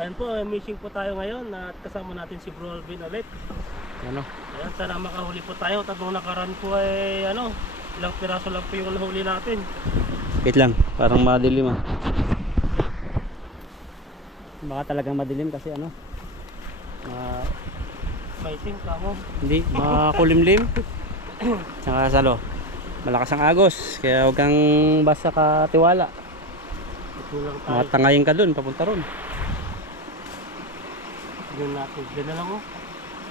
Ayun po, eh, missing po tayo ngayon at kasama natin si Bro Alvin ulit. Ano? Ayan, sana makahuli po tayo. Tatlong nakaraan po ay ano, ilang piraso lang po yung nahuli natin. Wait lang, parang madilim ah. Baka talagang madilim kasi ano? ah, Fighting kamo. hindi, makulimlim. Tsaka salo. Malakas ang agos, kaya huwag kang basta katiwala. Tayo. Matangayin ka dun, papunta ron. Tignan natin. Na lang oh.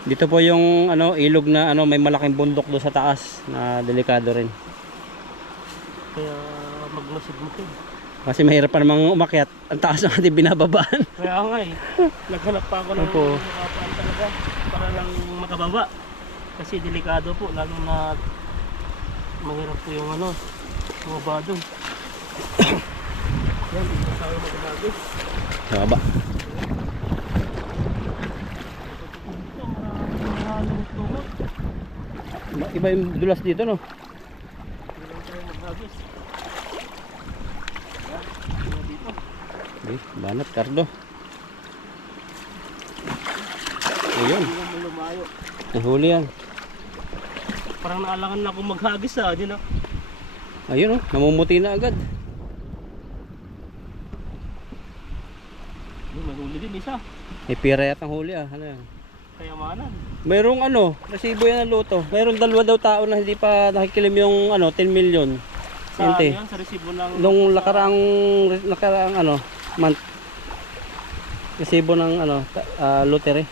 Dito po yung ano, ilog na ano, may malaking bundok doon sa taas na delikado rin. Kaya magmasid-masid. Kasi mahirap pa namang umakyat. Ang taas na ating binababaan. Kaya nga eh. Naghanap pa ako ng Opo. makapaan talaga para lang makababa. Kasi delikado po, lalo na mahirap po yung ano, bumaba doon. Yan, dito tayo magbago. Sa baba. Ito, maraming maraming tumot. Iba yung dulas dito no? Okay, banat, kardo. Ayun, nahuli yan. Parang naalangan na ako maghagis ah. Di na. Ayun oh, namumuti na agad. Yung may huli din isa. May pira yata ang huli ah. Ano yan? Kayamanan. Mayroong ano, resibo yan ng luto. Mayroong dalawa daw tao na hindi pa nakikilim yung ano, 10 million. Sa ano Yun, te. yan, sa resibo ng... Nung nakaraang, nakaraang ano, month. Resibo ng ano, ta- ah, lottery.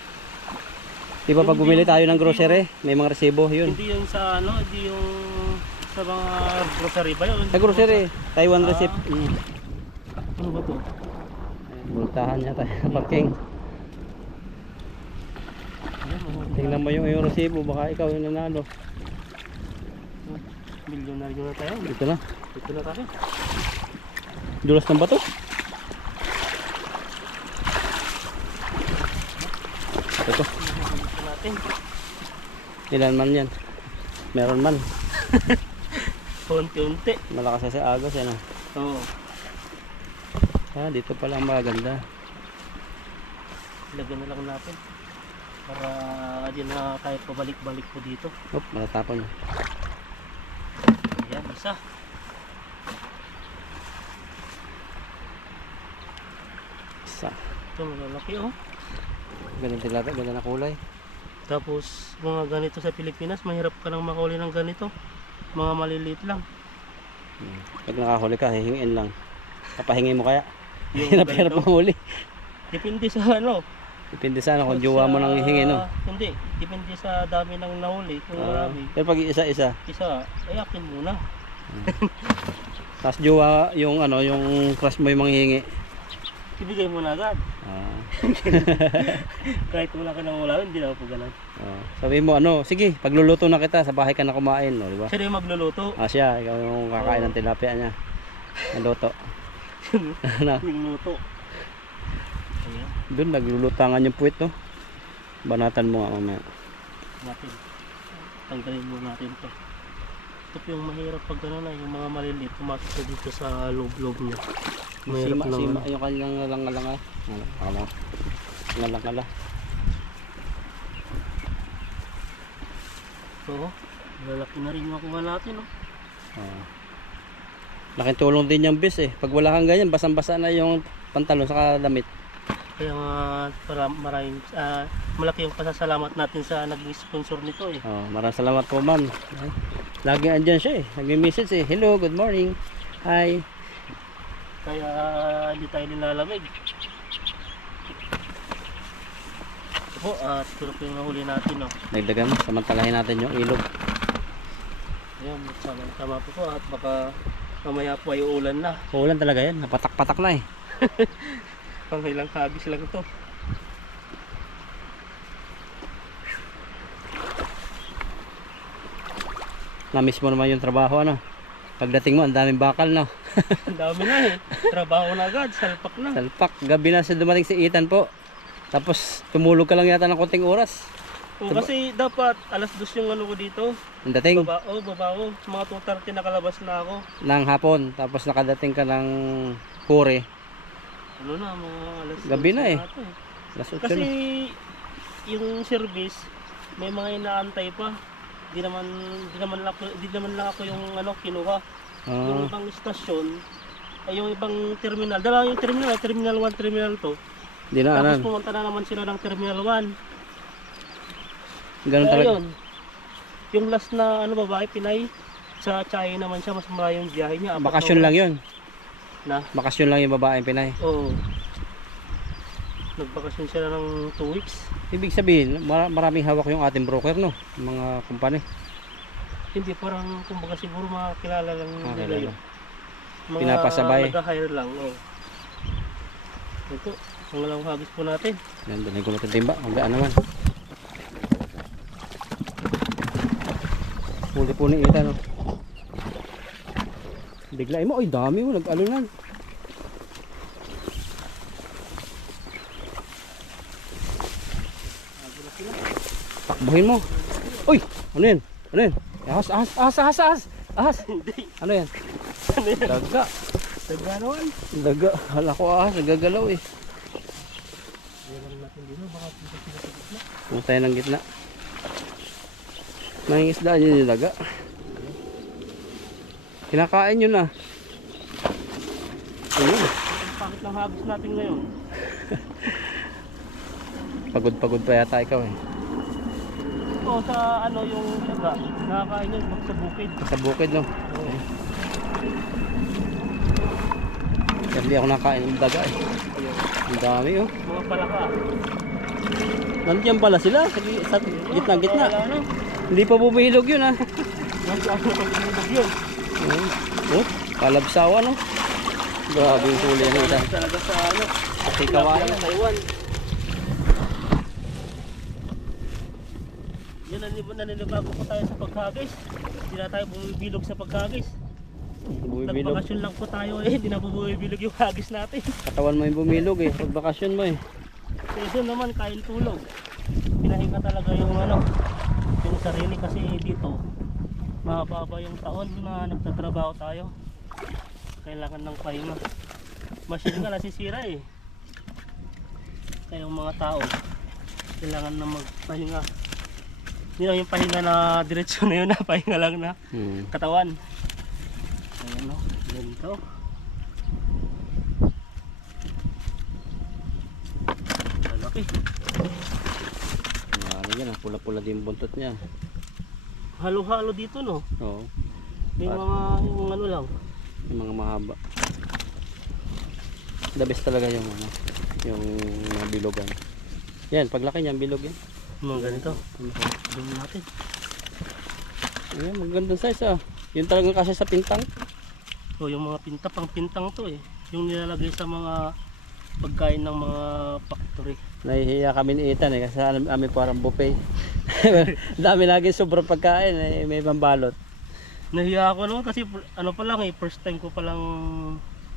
Di ba pag bumili tayo ng grocery, may mga resibo, yun. Hindi yung sa ano, hindi yung sa mga grocery ba yun? Sa grocery, Taiwan Ah. receipt. Mm. Ano ba to? Multahan niya tayo parking. Tingnan mo yung, yung resibo, baka ikaw yung nanalo. Milyonaryo na tayo. Ito na. Ito na tayo. Dulas ng bato. Ito. Ilan man yan? Meron man. Unti-unti. Malakas na si Agos yan ah. Oo. Ah, dito pala ang maganda. Lagyan na lang natin. Para di na tayo pabalik-balik po dito. Oop, matatapon. Ayan, isa. Isa. Ito, malalaki oh. Ganun tilapia, ganda na kulay. Tapos, mga ganito sa Pilipinas, mahirap ka nang makahuli ng ganito. Mga maliliit lang. Hmm. Pag nakahuli ka, hihingin lang. Papahingi mo kaya? Hirap-hirap mahuli. Depende sa ano. Depende sana kung jowa mo nang hihingi, no? Hindi. Depende sa dami ng nahuli. Kung Ah, marami. pero pag isa-isa, Isa, ay akin muna. tapos jowa yung ano, yung crush mo yung manghihingi. Ibigay mo na agad. Ah, Kahit wala ka nang wala, hindi na ako ganun. ah. sabi mo ano, sige, pagluluto na kita, sa bahay ka na kumain, no, di ba? Siya na yung magluluto. Ah, siya, ikaw yung kakain ng tilapia niya. Ang luto. ano? yung luto. Doon, naglulutangan yung puwit, no? Banatan mo nga mamaya. natin. Tanggalin mo natin to. Ito yung mahirap pag ano na, yung mga maliliit, na dito sa loob-loob niya. Mahirap Sima, na sima, yung kanyang ngalang-ngalang ah. Ngalang, ngalang-ngala. So, lalaki na rin yung nakuha natin. Oh. Ah. Laking tulong din yung bis eh. Pag wala kang ganyan, basang-basa na yung pantalon sa damit. Kaya nga, para maraming, ah, malaki yung pasasalamat natin sa nag-sponsor nito eh. Oh, maraming salamat po ma'am. Lagi andyan siya eh. Nagme-message eh. Hello, good morning. Hi. Kaya hindi tayo nilalamig. Po, at uh, po yung nahuli natin. Oh. Nagdagan, samantalahin natin yung ilog. Ayan, tama, po po at baka mamaya po ay uulan na. Ulan talaga yan. Napatak-patak na eh. Pang ilang habis lang ito. Na-miss mo naman yung trabaho ano. Pagdating mo, ang daming bakal no. Ang dami na eh. Trabaho na agad, salpak na. Salpak. Gabi na siya dumating si Ethan po. Tapos tumulog ka lang yata ng konting oras. O, kasi dapat alas dos yung ano ko dito. Ang dating Babao, babao. Mga 2.30 nakalabas na ako. ng hapon. Tapos nakadating ka ng Kure. Ano na, mga alas Gabi na 11 eh. ata Alas 8 Kasi na. yung service, may mga inaantay pa. Di naman di naman lang ako, di naman lang ako yung ano kinuha. Yung Ah, ibang istasyon ay yung ibang terminal. Dalawa yung terminal, eh, terminal 1, terminal 2. di na Tapos anan. pumunta na naman sila ng terminal 1. Ganun Kaya talaga. yun. Yung last na ano babae Pinay sa China naman siya mas malayo yung biyahe niya. apat na Bakasyon lang yun. Na. Bakasyon lang yung babaeng Pinay. Oo. Nagbakasyon sila ng 2 weeks. Ibig sabihin, mara- maraming hawak yung ating broker, no? Mga kumpanya. Hindi, parang kumbaga siguro mga kilala lang Ah, nila yun. Mga Pinapasabay. nag-hire lang, oh. Ito, ang lang hagis po natin. Yan, doon ko natin timba. Ang gaan naman. Huli po ni Ita, no? Biglain mo. Ay, dami mo. Nag-alunan. Takbuhin mo. Uy! Ano yan? Ano yan? Ahas, ahas, ahas, ahas, ahas! Ahas! Ano yan? ano yan? Daga. Naganoan. Daga. Hala ko ahas. Nagagalaw eh. Punta tayo ng gitna. Nangingisdaan yun yung daga. Kinakain yun ah. Ayun. Pangit ng hagis natin ngayon. Pagod-pagod pa yata ikaw eh. O sa ano yung daga, nakakain yun sa bukid. Sa bukid no. Oo. Kaya hindi ako nakain ng daga eh. Ang dami oh. Mga palaka. Nandiyan pala sila. Sa, gi- sa gitna-gitna. Hindi pa bumihilog yun ah. Ano pag binibog yun. Oh, oh kalabsawa no. Grabe yung huli ng ita. Talaga sa ano. Kawain. Tilapia, Taiwan. Yan naninibago po tayo sa paghagis. Hindi na tayo bumibilog sa paghagis. Bumibilog. Nagbakasyon lang po tayo eh. Hindi na bumibilog yung hagis natin. Katawan mo yung bumilog eh. Pag bakasyon mo eh. Kasi naman kain tulog. Pinahinga talaga yung ano, yung sarili kasi dito. Mababa yung taon na nagtatrabaho tayo. Kailangan ng pahinga. Machine nga nasisira eh. Kaya yung mga tao, kailangan na magpahinga. Hindi lang yung pahinga na diretsyon na yun na, pahinga lang na Hmm. katawan. Ayan o, ganito. Malaki. Ano yan ah. Pula-pula din yung buntot niya. Halo-halo dito no. Oo. May Par- mga yung ano lang. Yung mga mahaba. The best talaga yung ano, yung mga bilogan. Yan, paglaki niyan, bilog yan. Mga ganito. Doon natin. Ayan, magandang size ah. Yun talagang kasi sa pintang. So yung mga pinta, pang pintang to eh. Yung nilalagay sa mga pagkain ng mga factory. Nahihiya kami ni Ethan eh, kasi alam amin parang buffet. Dami lagi sobrang pagkain eh, may pambalot. Nahiya ako naman kasi ano pa lang eh, first time ko pa lang,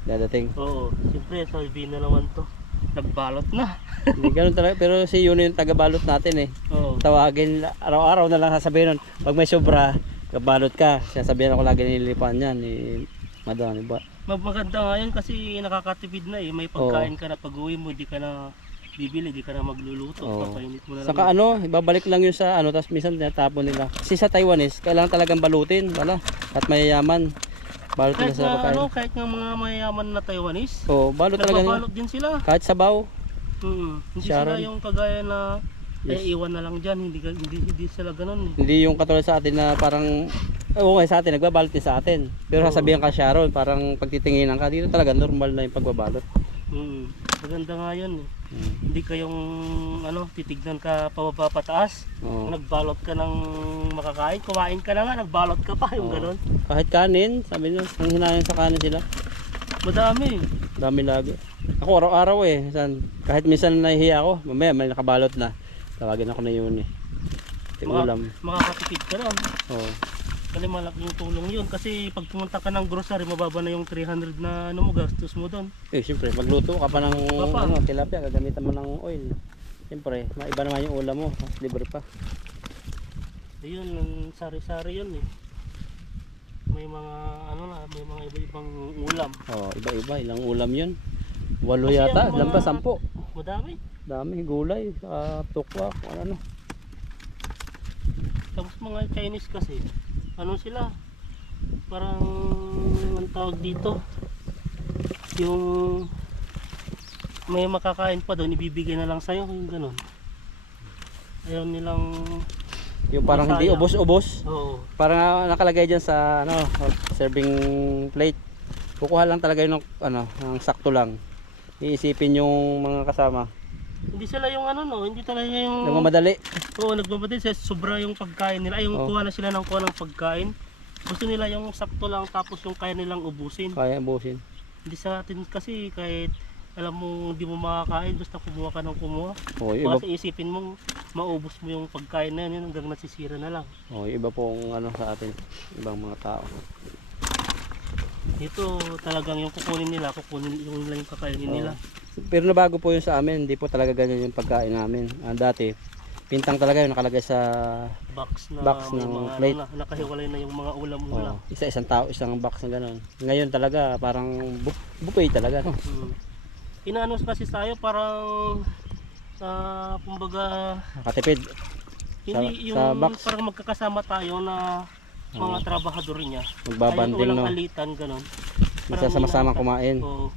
Dadating. oo, siyempre sabihin na naman to. Nagbalot na. Hindi ganun talaga, pero si Yuno yung tagabalot natin eh. Oo. Tawagin, araw-araw na lang sasabihin nun, pag may sobra, kabalot ka. Sasabihin ako lagi nililipan yan ni Madam, iba. Mag- Maganda nga yun kasi nakakatipid na eh. May pagkain ka na pag uwi mo, di ka na bibili, di ka na magluluto. Oo. Papainit mo na lang. Saka ano, ibabalik lang yun sa ano, tapos minsan tinatapon nila. Kasi sa Taiwanese, kailangan talagang balutin, wala. At mayayaman. Balot nila kahit sa nga, pagkain. ano, kahit nga mga mayayaman na Taiwanese, Oo, balot talaga nila. nagbabalot din sila. Kahit sabaw. Mm. Hindi Sharon. sila yung kagaya na Yes. eh, iwan na lang dyan, hindi, ka- hindi, hindi sila ganun eh. Hindi yung katulad sa atin na parang Oo nga sa atin, nagbabalot din sa atin. Pero Oo. sasabihan ka Sharon, parang pagtitinginan ka, dito talaga normal na yung pagbabalot. Mm. Maganda nga yun eh. Mm. Hindi kayong ano, titignan ka pababa pataas. Oo. Nagbalot ka ng makakain, kumain ka na nga, nagbalot ka pa, yung Oo. ganun. Kahit kanin, sabi nyo, ang hinahin sa kanin sila. Madami. Dami lagi. Ako araw-araw eh. Minsan, kahit minsan nahihiya ako, mamaya may nakabalot na. Tawagin ako na yun eh. Mga- ulam. Makakatipid ka lang. Oo. Kasi malaking tulong yun. Kasi pag pumunta ka ng grocery, mababa na yung 300 na ano mo, gastos mo doon. Eh, siyempre, magluto ka pa ng Pa. ano, tilapia, gagamitan mo ng oil. Siyempre, maiba naman yung ulam mo. Mas libre pa. Ayun, ang sari-sari yun eh. May mga ano na, may mga iba-ibang ulam. Oo, iba-iba. Ilang ulam yun. Walo Kasi yata, mga- ilan ba? Sampo. Madami. Dami, gulay, uh, tukwa, kung ano. Tapos mga Chinese kasi, ano sila? Parang, ang tawag dito, yung may makakain pa doon, ibibigay na lang sa'yo, yung ganun. Ayaw nilang, Yung parang hindi ubos-ubos. oo, Parang nakalagay dyan sa ano, serving plate. Kukuha lang talaga yun ng ano, ng sakto lang. Iisipin yung mga kasama. Hindi sila yung ano no, hindi talaga yung, Nagmamadali. oo, nagmamadali sa sobra yung pagkain nila, ay yung Oo. kuha na sila ng kuha ng pagkain. Gusto nila yung sakto lang tapos yung kaya nilang ubusin. Kaya ubusin. Hindi sa atin kasi kahit alam mo hindi mo makakain basta kumuha ka ng kumuha. O, yung iba, Baka isipin mo maubos mo yung pagkain na yun hanggang nasisira na lang. o, yung iba pong ano sa atin. Ibang mga tao. Dito talagang yung kukunin nila, kukunin yung nila yung kakainin nila. Pero nabago po yun sa amin. Hindi po talaga ganyan yung pagkain namin. Ah, dati, pintang talaga yun nakalagay sa Box na Box ng mga plate. na, nakahiwalay na yung mga ulam-ulam. oh, isa-isang tao, isang box na gano'n. Ngayon talaga parang bu- buffet talaga. No? Hmm. Inaano kasi tayo parang ah kumbaga Katipid. hindi yung sa box. parang magkakasama tayo na mga trabahador niya. Magbabanding no. walang alitan ganun. Isa sama-sama inaano- kumain. Oo.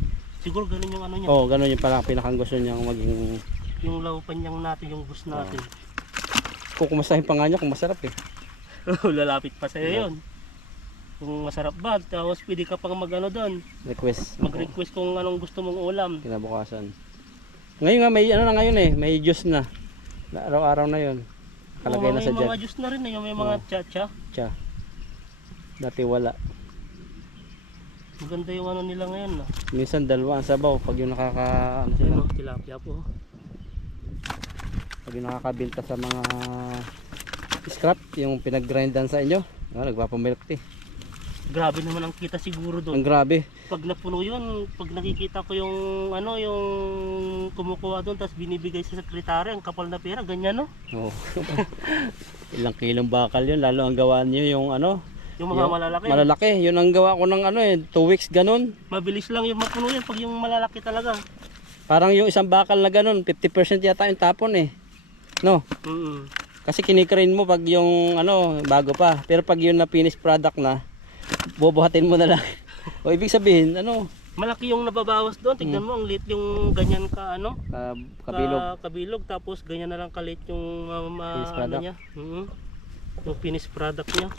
Siguro ganun yung ano niya. Oo, oh, ganun yung parang pinakang gusto niyang maging Yung laupan niyang natin, yung bus natin. kukumustahin pa nga niya kung masarap eh. Lalapit pa sa'yo yun. Kung masarap ba, tapos pwede ka pang mag-ano doon. Request. Mag-request kung anong gusto mong ulam. Kinabukasan. Ngayon nga may ano na ngayon eh, may juice na. Araw-araw na 'yon. Kalagay Oo, na may sa mga jet. juice na rin, eh, yung may mga Oo. cha-cha. Tsa. Dati wala. Maganda yung ano nila ngayon. No? Minsan dalawa ang sabaw pag yung nakaka ano sila, Ayun, oh, tilapia po. pag yung nakakabenta sa mga scrap yung pinag-grindan sa inyo. Ah, nagpapamilk tea. Grabe naman ang kita siguro Ang doon. grabe. Pag napuno yun, pag nakikita ko yung ano, yung kumukuha doon, tapos binibigay sa sekretary, ang kapal na pera, ganyan no? Oh. Ilang kilong bakal yun, lalo ang gawa niyo yung ano, Yung mga Yung malalaki. malalaki. Yun ang gawa ko ng ano eh, 2 weeks ganun. Mabilis lang yung mapuno yan pag yung malalaki talaga. Parang yung isang bakal na ganun, 50% yata yung tapon eh. No? Mm Kasi kinikrain mo pag yung ano, bago pa. Pero pag yung na finished product na, bubuhatin mo na lang. o ibig sabihin, ano, Malaki yung nababawas doon. Tignan mo, ang lit yung ganyan ka ano. ka, kabilog. Ka- kabilog. Tapos ganyan na lang kalit yung uh, ma- Finished ano niya. Mhm. Yung finished product niya.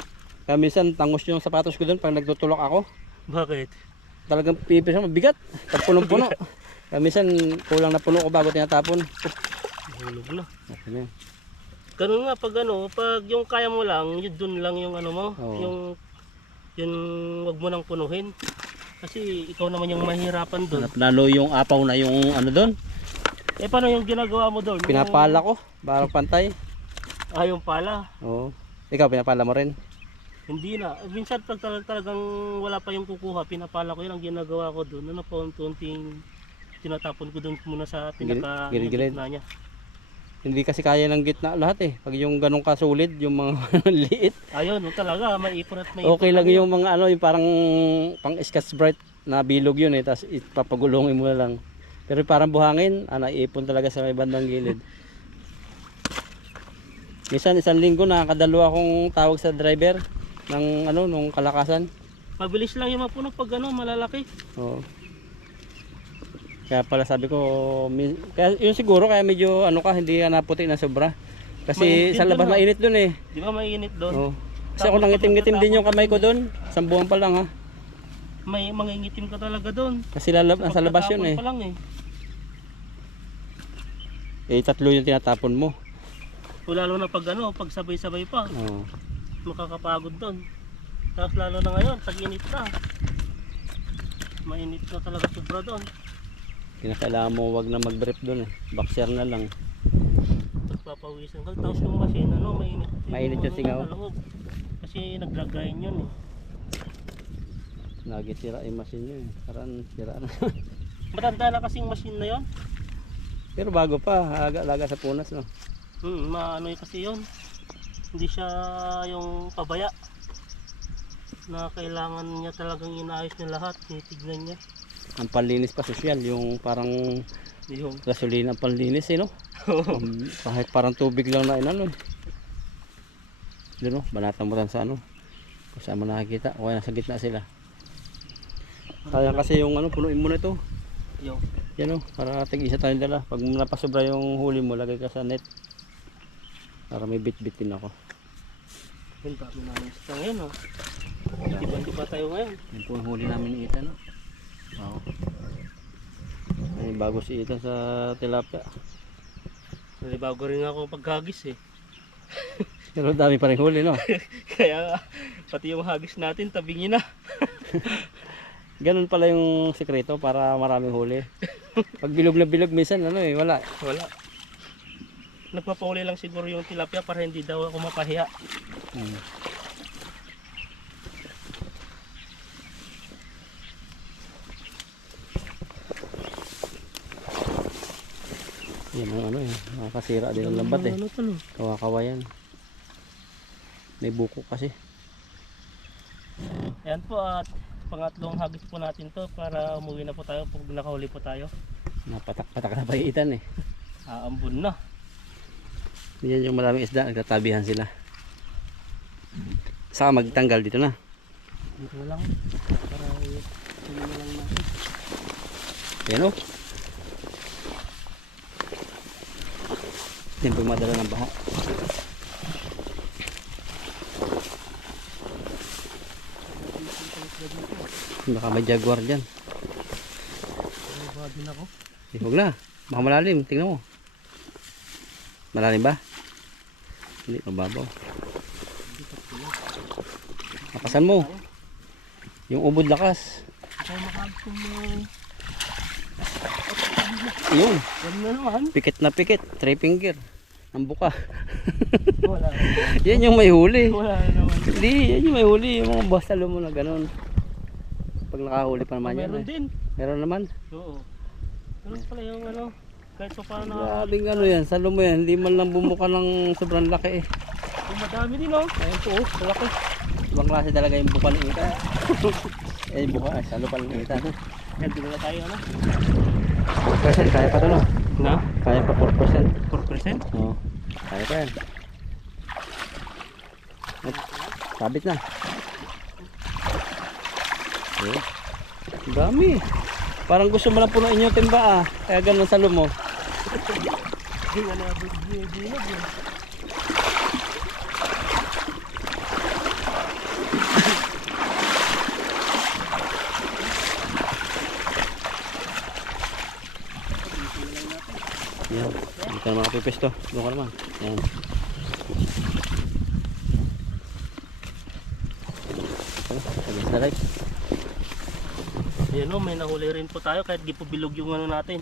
Kaya minsan, tangos yung sapatos ko doon pag nagtutulok ako. Bakit? Talagang pipis ako, mabigat. Pag punong-puno. Kaya minsan, kulang na puno ko bago tinatapon. Hulog na. Na yun. Ganun nga pag ano, pag yung kaya mo lang, yun dun lang yung ano mo, Oo. yung yung wag mo nang punuhin. Kasi ikaw naman yung mahirapan doon. Lalo yung apaw na yung ano doon. Eh paano yung ginagawa mo doon? Pinapala ko, parang pantay. Ah, yung pala. Oo. Ikaw, pinapala mo rin. Hindi na. Minsan pag talag talagang wala pa yung kukuha, pinapala ko yun ang ginagawa ko doon. Ano pa unting tinatapon ko doon muna sa pinaka Gilid- gitna niya. Hindi kasi kaya ng gitna lahat eh. Pag yung ganong kasulid, yung mga liit. Ayun, no, talaga, may ipon at may Okay lang yung mga ano, yung parang pang Scotch Brite na bilog yun eh. Tapos ipapagulungin mo na lang. Pero parang buhangin, ano, ipon talaga sa may bandang gilid. Minsan isang linggo nakakadalawa akong tawag sa driver ng ano nung kalakasan. Mabilis lang yung mapuno pag ano, malalaki. Oo. Kaya pala sabi ko, kaya yun siguro kaya medyo ano ka, hindi ka naputi na sobra. Kasi Mainit sa labas dun, mainit dun eh. Di ba mainit doon? Oo. Kasi ako nangitim-ngitim din yung kamay ko dun. Isang buwan pa lang ha. May mangingitim ka talaga doon. Kasi lalab, nasa labas yun eh. pa lang eh. Eh tatlo yung tinatapon mo. O lalo na pag ano, pag sabay-sabay pa, Oo. Makakapagod doon. Tapos lalo na ngayon, tag-init na. Mainit na talaga sobra doon. Kinakailangan mo wag na mag-brief dun eh. Boxer na lang. Pagpapawisan ka. Tapos yung machine, ano, mainit. Mainit yung singaw. sa loob. Kasi nag-grind yun eh. Lagi sira yung machine nyo eh. Parang sira na. Matanda na kasing machine na yun. Pero bago pa, aga-alaga sa punas no. Hmm, maano yun kasi yun. Hindi siya yung pabaya. Na kailangan niya talagang inaayos niya lahat. Tinitignan niya. Ang panlinis pa social, yung parang Yung, gasolina ang panlinis eh no. Um, kahit parang tubig lang na inano. eh. Doon no, banatan mo sa ano. Kung saan mo nakikita, o kaya nasa gitna sila. Sayang kasi yung ano, punuin mo na ito. yung, Yan o, para tig isa tayong dala. Pag napasobra yung huli mo, lagay ka sa net. Para may bit-bit din ako. yung dami namin sa ngayon, oh. Diba-diba tayo ngayon. Yan po ang huli namin ni Ethan. No? Wow. Ay, bago si Ethan sa tilapia. Nalibago rin ako paghagis eh. Pero dami pa rin huli, no? Kaya pati yung hagis natin tabingin na. Ganun pala yung sekreto para maraming huli. Pag bilog na bilog, minsan ano eh, wala. Wala. Nagpapauli lang siguro yung tilapia para hindi daw ako mapahiya. Hmm. Yan ang ano eh, nakakasira din ang lambat eh. Ano to no? Kawakawayan. May buko kasi. Ayan po at pangatlong hagis po natin to para umuwi na po tayo pag nakahuli po tayo. Napatak-patak na pa yung itan eh. Aambun na. Yan yung maraming isda, nagtatabihan sila. Saka magtanggal dito na. Dito na lang. Para huli na lang natin. Yan o. Yan po yung madala ng baha. Baka may jaguar dyan. Eh, huwag na. Baka malalim. Tingnan mo. Malalim ba? Hindi, mababaw. Lakasan mo. Yung ubod lakas. Yun. Pikit na pikit. Three finger. Ang buka. Wala. yan yung may huli. Wala na naman. Hindi, yan yung may huli. Yung mga bastalo mo na ganun. Pag nakahuli pa naman yan. Meron eh. din. Meron naman. Oo. Meron pala yung ano. Kahit pa paano na. Grabing ano yan. Salo mo yan. Hindi man lang bumuka ng sobrang laki eh. Yung madami din oh. Ayan po. Oh, malaki. Ibang klase talaga yung buka ng ita. eh, buka. eh, Salo pa ng ita. Yan din na tayo ano. 4% kaya pa to no? Na? Kaya pa 4%. 4%? Oo. Kaya pa yan. At, sabit na. Okay. Dami. Parang gusto mo lang punuin yung timba ah. Kaya ganun salo mo. Hindi na binog yun. Yan. Hindi ka naman kapipesto. Doon ka naman. Yan. Against the light. Ayan o, may nahuli rin po tayo kahit di po bilog yung ano natin.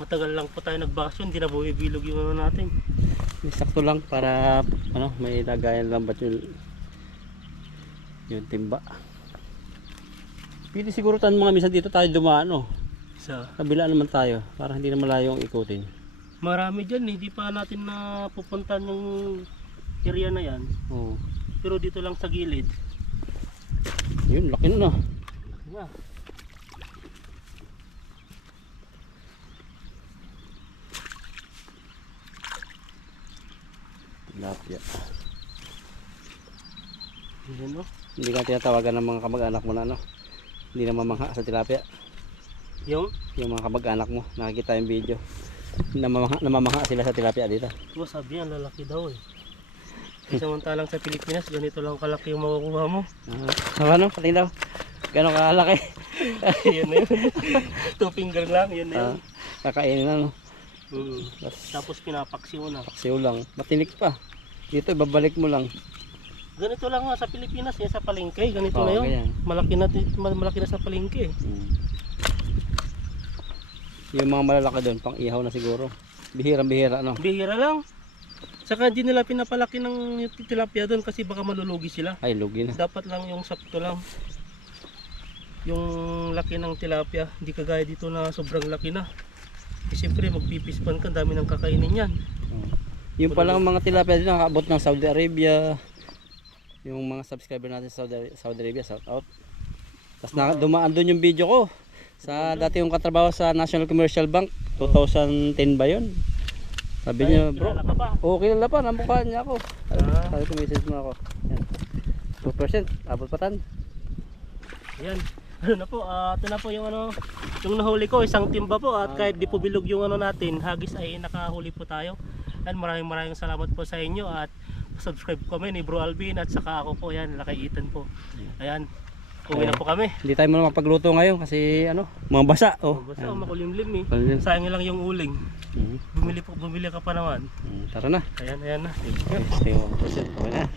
Matagal lang po tayo nagbakasyon, di na bumibilog yung ano natin. Sakto lang para ano, may lagayan lang ba't yung yung timba. Pwede siguro tan mga minsan dito tayo dumaan no. Sa Kabila naman tayo para hindi na malayo ang ikutin. marami dyan, hindi pa natin na pupuntan yung area na yan. Oo. Pero dito lang sa gilid. Yun, laki na. Yeah. Tilapia. Ayan o. Hindi ka tinatawagan ng mga kamag-anak mo na ano. Hindi na mamangha sa tilapia. Yung, Yung mga kamag-anak mo, nakikita yung video. Namamangha, namamangha sila sa tilapia dito. diba sabi yan, lalaki daw eh. Samantalang sa Pilipinas, ganito lang kalaki yung makukuha mo. Ah, ano? Pating daw. Gano'ng kalaki. yun na yun. Two finger lang, yun na yun. Ah, kakainin na no. Mm. Tapos Tapos pinapaksi mo na. paksiw lang. Matinik pa. Dito, ibabalik mo lang. Ganito lang nga sa Pilipinas, yan sa palengke, ganito Oo, na yun. ganyan. Malaki na, mal- malaki na sa palengke. Mm. Yung mga malalaki doon, pang ihaw na siguro. Bihirang-bihira, no? Bihira lang. Saka hindi nila pinapalaki ng tilapia doon kasi baka malulugi sila. Ay, lugi na. Dapat lang yung sakto lang. Yung laki ng tilapia, hindi kagaya dito na sobrang laki na. Eh, siyempre magpipispan ka, dami ng kakainin yan. Oh. Yung palang mga tilapia din nakaabot ng Saudi Arabia. Yung mga subscriber natin sa Saudi, Saudi Arabia, shout out. Tapos na, dumaan doon yung video ko Sa dati yung katrabaho sa National Commercial Bank, 2010 ba yun? Sabi niya, bro. Oo, kilala pa, namukhaan niya ako. Sabi, Ah. sabi ko, message mo ako. Yan. 2%, abot pa tan. Ayan. Ano na po, ah, ito na po yung ano, yung nahuli ko, isang timba po at kahit di po bilog yung ano natin, hagis ay nakahuli po tayo. Yan, maraming maraming salamat po sa inyo at subscribe kami ni Bro Alvin at saka ako po, yan, Lakay Ethan po. Ayan, uwi na po kami. Hindi tayo muna mapagluto ngayon kasi ano, mga basa. Oh. Basta oh, makulimlim eh. Kulimlim. Sayang lang yung uling. Mhm. Bumili po, bumili ka pa naman. Mm, Tara na. Ayan, ayan na. Okay, 1%. Okay na.